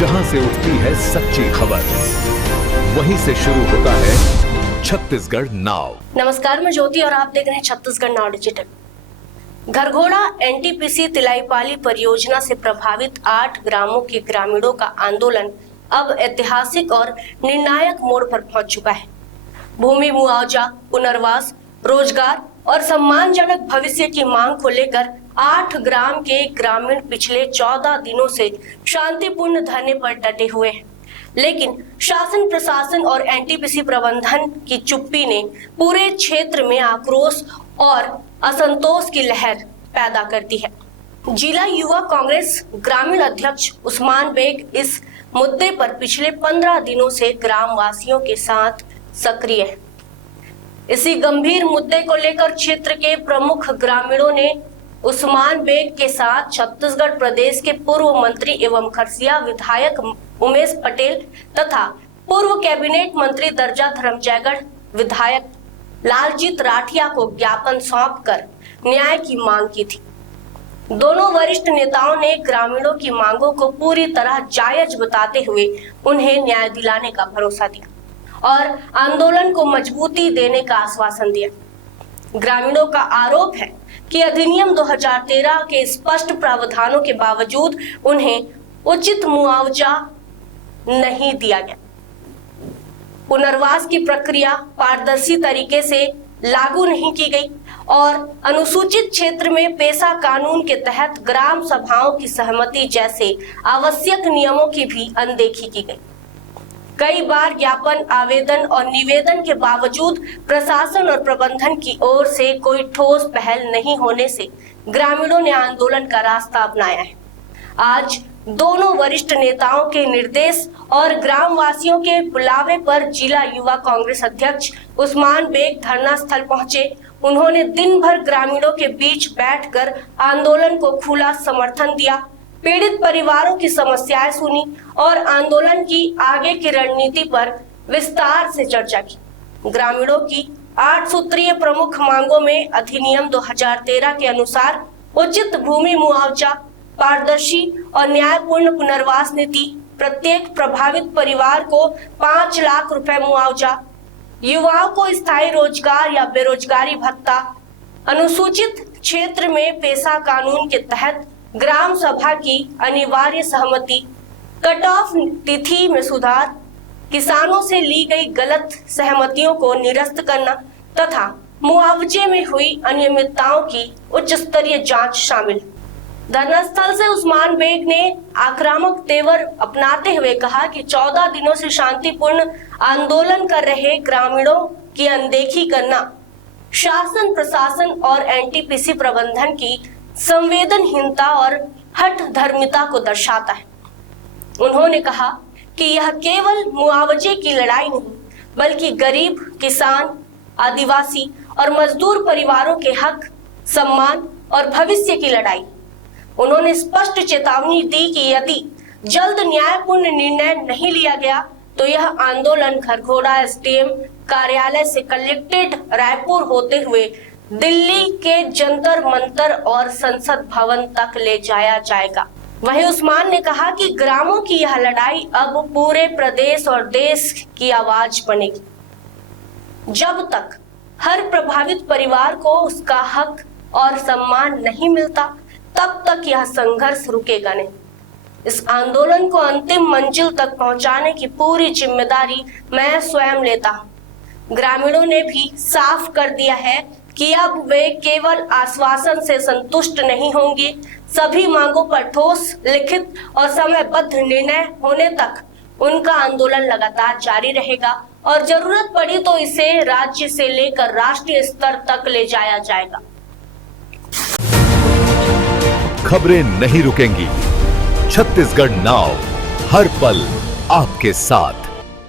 जहां से उठती है सच्ची खबर, वहीं से शुरू होता है छत्तीसगढ़ नाव। नमस्कार, मैं ज्योति और आप देख रहे हैं छत्तीसगढ़ नाव डिजिटल। घरघोड़ा एनटीपीसी तिलाईपाली परियोजना से प्रभावित 8 ग्रामों के ग्रामीणों का आंदोलन अब ऐतिहासिक और निर्णायक मोड़ पर पहुंच चुका है। भूमि मुआवजा, पुनर्वास, रोजगार और सम्मानजनक भविष्य की मांग को लेकर 8 ग्राम के ग्रामीण पिछले 14 दिनों से शांतिपूर्ण धरने पर डटे हुए हैं, लेकिन शासन, प्रशासन और एनटीपीसी प्रबंधन की चुप्पी ने पूरे क्षेत्र में आक्रोश और असंतोष की लहर पैदा कर दी है। जिला युवा कांग्रेस ग्रामीण अध्यक्ष उस्मान बेग इस मुद्दे पर पिछले 15 दिनों से ग्राम वासियों के साथ सक्रिय है। इसी गंभीर मुद्दे को लेकर क्षेत्र के प्रमुख ग्रामीणों ने उस्मान बेग के साथ छत्तीसगढ़ प्रदेश के पूर्व मंत्री एवं खरसिया विधायक उमेश पटेल तथा पूर्व कैबिनेट मंत्री दर्जा धर्मजयगढ़ विधायक लालजीत राठिया को ज्ञापन सौंपकर न्याय की मांग की थी। दोनों वरिष्ठ नेताओं ने ग्रामीणों की मांगों को पूरी तरह जायज बताते हुए उन्हें न्याय दिलाने का भरोसा दिया और आंदोलन को मजबूती देने का आश्वासन दिया। ग्रामीणों का आरोप है कि अधिनियम 2013 के स्पष्ट प्रावधानों के बावजूद उन्हें उचित मुआवजा नहीं दिया गया। पुनर्वास की प्रक्रिया पारदर्शी तरीके से लागू नहीं की गई और अनुसूचित क्षेत्र में पेशा कानून के तहत ग्राम सभाओं की सहमति जैसे आवश्यक नियमों की भी अनदेखी की गई। कई बार ज्ञापन, आवेदन और निवेदन के बावजूद प्रशासन और प्रबंधन की ओर से कोई ठोस पहल नहीं होने से ग्रामीणों ने आंदोलन का रास्ता अपनाया है। आज दोनों वरिष्ठ नेताओं के निर्देश और ग्रामवासियों के बुलावे पर जिला युवा कांग्रेस अध्यक्ष उस्मान बेग धरना स्थल पहुंचे। उन्होंने दिन भर ग्रामीणों के बीच बैठकर आंदोलन को खुला समर्थन दिया, पीड़ित परिवारों की समस्याएं सुनी और आंदोलन की आगे की रणनीति पर विस्तार से चर्चा की। ग्रामीणों की 8 सूत्रीय प्रमुख मांगों में अधिनियम 2013 के अनुसार उचित भूमि मुआवजा, पारदर्शी और न्यायपूर्ण पुनर्वास नीति, प्रत्येक प्रभावित परिवार को 5 लाख रुपए मुआवजा, युवाओं को स्थायी रोजगार या बेरोजगारी भत्ता, अनुसूचित क्षेत्र में पेशा कानून के तहत ग्राम सभा की अनिवार्य सहमति, कट ऑफ तिथि में सुधार, किसानों से ली गई गलत सहमतियों को निरस्त करना तथा मुआवजे में हुई अनियमितताओं की उच्च स्तरीय जांच शामिल। धरना स्थल से उस्मान बेग ने आक्रामक तेवर अपनाते हुए कहा कि 14 दिनों से शांतिपूर्ण आंदोलन कर रहे ग्रामीणों की अनदेखी करना शासन, प्रशासन और एनटीपीसी प्रबंधन की संवेदनहीनता और हठ धर्मिता को दर्शाता है। उन्होंने कहा कि यह केवल मुआवजे की लड़ाई नहीं, बल्कि गरीब, किसान, आदिवासी और मजदूर परिवारों के हक, सम्मान और भविष्य की लड़ाई। उन्होंने स्पष्ट चेतावनी दी कि यदि जल्द न्यायपूर्ण निर्णय नहीं लिया गया तो यह आंदोलन घरघोड़ा एसडीएम कार्यालय से कलेक्टेड रायपुर होते हुए दिल्ली के जंतर मंतर और संसद भवन तक ले जाया जाएगा। वहीं उस्मान ने कहा कि ग्रामों की यह लड़ाई अब पूरे प्रदेश और देश की आवाज बनेगी। जब तक हर प्रभावित परिवार को उसका हक और सम्मान नहीं मिलता, तब तक यह संघर्ष रुकेगा नहीं। इस आंदोलन को अंतिम मंजिल तक पहुंचाने की पूरी जिम्मेदारी मैं स्वयं लेता हूं। ग्रामीणों ने भी साफ कर दिया है कि अब वे केवल आश्वासन से संतुष्ट नहीं होंगे। सभी मांगों पर ठोस, लिखित और समयबद्ध निर्णय होने तक उनका आंदोलन लगातार जारी रहेगा और जरूरत पड़ी तो इसे राज्य से लेकर राष्ट्रीय स्तर तक ले जाया जाएगा। खबरें नहीं रुकेंगी। छत्तीसगढ़ नाव हर पल आपके साथ।